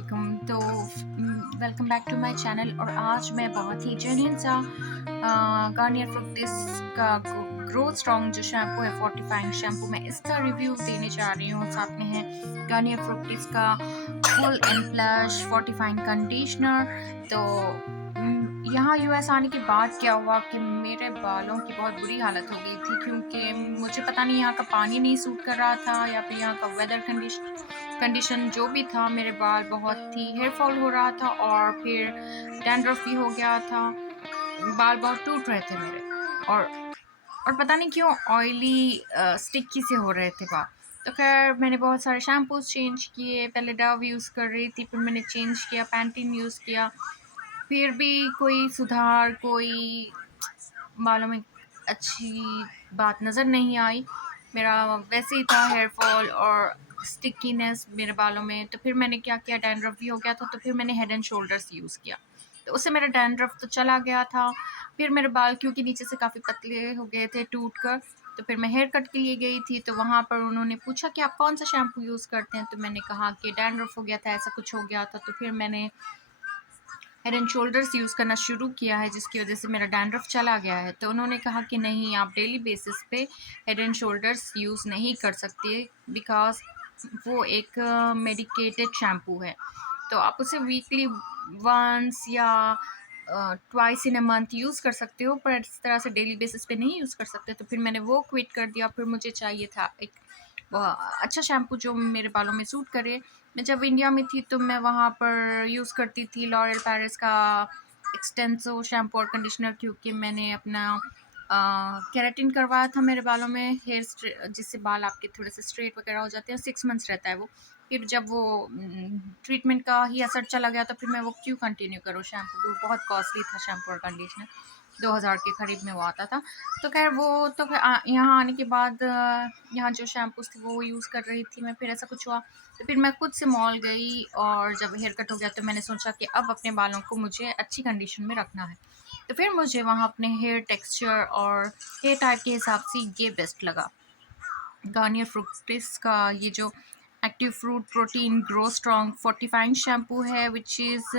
वालेकुम। तो welcome back to my channel. और आज मैं बहुत ही जेन्युइन सा गार्नियर फ्रूक्टिस का ग्रो स्ट्रॉन्ग जो शैम्पू है, फोर्टिफाइंग शैम्पू, मैं इसका रिव्यू देने जा रही हूँ। साथ में है गार्नियर फ्रूक्टिस का full and flash fortifying conditioner. तो यहाँ यूएस आने के बाद क्या हुआ कि मेरे बालों की बहुत बुरी हालत हो गई थी, क्योंकि मुझे पता नहीं यहाँ का पानी नहीं सूट कर रहा था या फिर यहाँ का वेदर कंडीशन जो भी था। मेरे बाल बहुत ही हेयर फॉल हो रहा था और फिर डैंड्रफ भी हो गया था। बाल बहुत टूट रहे थे मेरे, और पता नहीं क्यों ऑयली स्टिकी से हो रहे थे बाल। तो खैर मैंने बहुत सारे शैम्पूज चेंज किए। पहले डव यूज़ कर रही थी, फिर मैंने चेंज किया, पैंटीन यूज़ किया, फिर भी कोई सुधार, कोई बालों में अच्छी बात नज़र नहीं आई। मेरा वैसे ही था हेयर फॉल और स्टिकीनेस मेरे बालों में। तो फिर मैंने क्या किया, डैंड्रफ भी हो गया था, तो फिर मैंने हेड एंड शोल्डर्स यूज़ किया। तो उससे मेरा डैंड्रफ तो चला गया था। फिर मेरे बाल क्योंकि नीचे से काफ़ी पतले हो गए थे टूट कर, तो फिर मैं हेयर कट के लिए गई थी। तो वहाँ पर उन्होंने पूछा कि आप कौन सा शैम्पू यूज़ करते हैं। तो मैंने कहा कि डैंड्रफ हो गया था, ऐसा कुछ हो गया था। तो फिर मैंने हेड एंड शोल्डर्स यूज़ करना शुरू किया है, जिसकी वजह से मेरा डैंड्रफ चला गया है। तो उन्होंने कहा कि नहीं, आप डेली बेसिस पे हेड एंड शोल्डर्स यूज़ नहीं कर सकते, बिकॉज वो एक मेडिकेटेड शैम्पू है। तो आप उसे वीकली वंस या twice in a month use कर सकते हो, पर इस तरह से डेली बेसिस पे नहीं यूज़ कर सकते। तो फिर मैंने वो क्विट कर दिया। फिर मुझे चाहिए था एक अच्छा शैम्पू जो मेरे बालों में सूट करे। मैं जब इंडिया में थी तो मैं वहाँ पर यूज़ करती थी लॉरियल पेरिस का एक्सटेंसो शैम्पू और कंडीशनर, क्योंकि मैंने अपना केराटिन करवाया था मेरे बालों में, जिससे बाल आपके थोड़े से स्ट्रेट वगैरह हो जाते हैं। 6 मंथ्स रहता है वो। फिर जब वो ट्रीटमेंट का ही असर चला गया तो फिर मैं वो क्यों कंटिन्यू करूँ। शैम्पू बहुत कॉस्टली था, शैम्पू और कंडीशनर 2000 के करीब में वो आता था। तो खैर वो तो यहाँ आने के बाद यहाँ जो शैम्पूस थे वो यूज़ कर रही थी मैं। फिर ऐसा कुछ हुआ तो फिर मैं खुद से मॉल गई, और जब हेयर कट हो गया तो मैंने सोचा कि अब अपने बालों को मुझे अच्छी कंडीशन में रखना है। तो फिर मुझे वहाँ अपने हेयर टेक्सचर और हेयर टाइप के हिसाब से ये बेस्ट लगा। गार्नियर फ्रूक्टिस का ये जो active fruit protein grow strong fortifying shampoo है, which is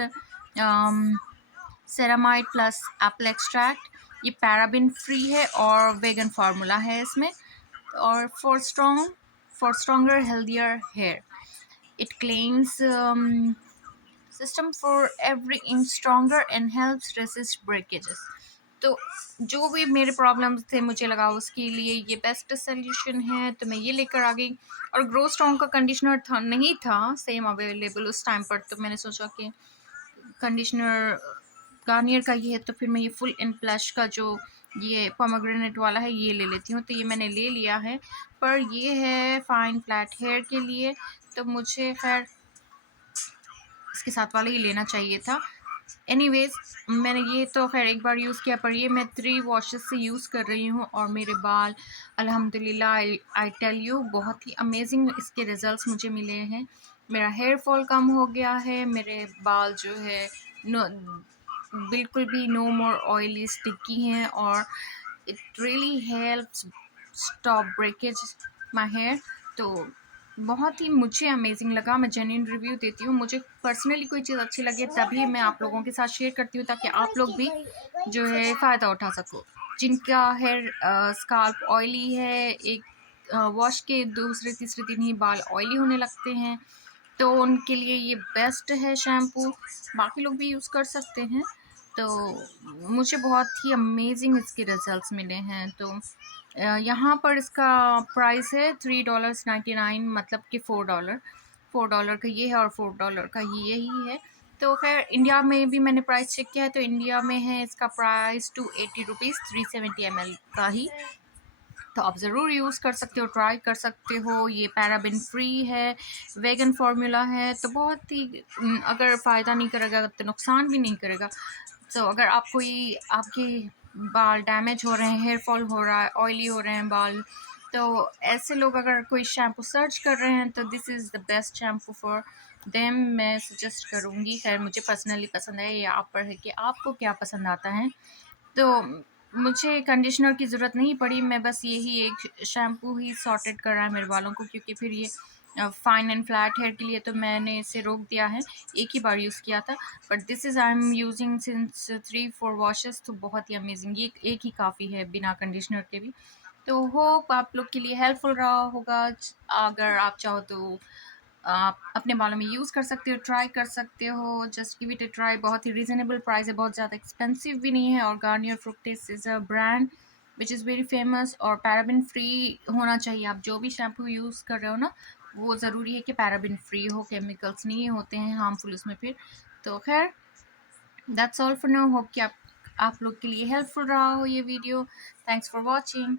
ceramide plus apple extract. ये पैराबिन फ्री है और वेगन फार्मूला है इसमें। और for stronger healthier hair, it claims system for every inch stronger and helps resist breakages. तो जो भी मेरे प्रॉब्लम्स थे मुझे लगा उसके लिए ये बेस्ट सोल्यूशन है, तो मैं ये लेकर आ गई। और ग्रो स्ट्रॉन्ग का कंडीशनर था नहीं था सेम अवेलेबल उस टाइम पर, तो मैंने सोचा कि कंडीशनर गार्नियर का ये है, तो फिर मैं ये फुल एंड फ्लैश का जो ये पोमेग्रेनेट वाला है ये ले लेती हूँ। तो ये मैंने ले लिया है, पर ये है फाइन फ्लैट हेयर के लिए, तो मुझे खैर इसके साथ वाला ही लेना चाहिए था। एनीवेज, मैंने ये तो खैर एक बार यूज़ किया, पर ये मैं 3 वॉशेस से यूज़ कर रही हूँ और मेरे बाल अल्हम्दुलिल्लाह, आई टेल यू, बहुत ही अमेजिंग इसके रिज़ल्ट्स मुझे मिले हैं। मेरा हेयर फॉल कम हो गया है, मेरे बाल जो है नो, बिल्कुल भी नो मोर ऑयली स्टिकी हैं, और it really helps stop breakage my hair. तो बहुत ही मुझे अमेजिंग लगा। मैं जेन्युइन रिव्यू देती हूँ। मुझे पर्सनली कोई चीज़ अच्छी लगे तभी मैं आप लोगों के साथ शेयर करती हूँ, ताकि आप लोग भी जो है फ़ायदा उठा सको। जिनका हेयर स्काल्प ऑयली है, एक वॉश के दूसरे तीसरे दिन ही बाल ऑयली होने लगते हैं, तो उनके लिए ये बेस्ट है शैम्पू। बाकी लोग भी यूज़ कर सकते हैं। तो मुझे बहुत ही अमेजिंग इसके रिज़ल्ट्स मिले हैं। तो यहाँ पर इसका प्राइस है $3.99, मतलब कि $4 का ये है और $4 का यही है। तो खैर इंडिया में भी मैंने प्राइस चेक किया है, तो इंडिया में है इसका प्राइस ₹280, 370 ml का ही। तो आप ज़रूर यूज़ कर सकते हो, ट्राई कर सकते हो। ये पैराबिन फ्री है, वेगन फार्मूला है, तो बहुत ही अगर फ़ायदा नहीं करेगा तो नुकसान भी नहीं करेगा। तो अगर आप कोई आपके बाल डैमेज हो रहे हैं, हेयर फॉल हो रहा है, ऑयली हो रहे हैं बाल, तो ऐसे लोग अगर कोई शैम्पू सर्च कर रहे हैं तो this is the best shampoo for them, मैं सजेस्ट करूँगी। खैर मुझे पर्सनली पसंद है, या आप पर है कि आपको क्या पसंद आता है। तो मुझे कंडीशनर की ज़रूरत नहीं पड़ी, मैं बस यही एक शैम्पू ही सॉर्टेड कर रहा है मेरे बालों को, क्योंकि फिर ये फाइन एंड फ्लैट हेयर के लिए तो मैंने इसे रोक दिया है, एक ही बार यूज़ किया था। But this is I am using since 3-4 washes, तो बहुत ही अमेजिंग, ये एक ही काफ़ी है बिना कंडीशनर के भी। तो होप आप लोग के लिए हेल्पफुल रहा होगा। अगर आप चाहो तो आप अपने बालों में यूज़ कर सकते हो, ट्राई कर सकते हो, just give it a try. बहुत ही रीज़नेबल प्राइस है, बहुत ज़्यादा एक्सपेंसिव भी नहीं है। और Garnier फ्रूक्टिस is a brand which is very famous, और पैराबिन फ्री होना चाहिए। आप जो भी शैम्पू यूज़ कर रहे हो ना, वो ज़रूरी है कि पैराबिन फ्री हो, केमिकल्स नहीं होते हैं हार्मफुल उसमें फिर। तो खैर, that's all for now. Hope कि आप लोग के लिए हेल्पफुल रहा हो ये वीडियो। Thanks for watching.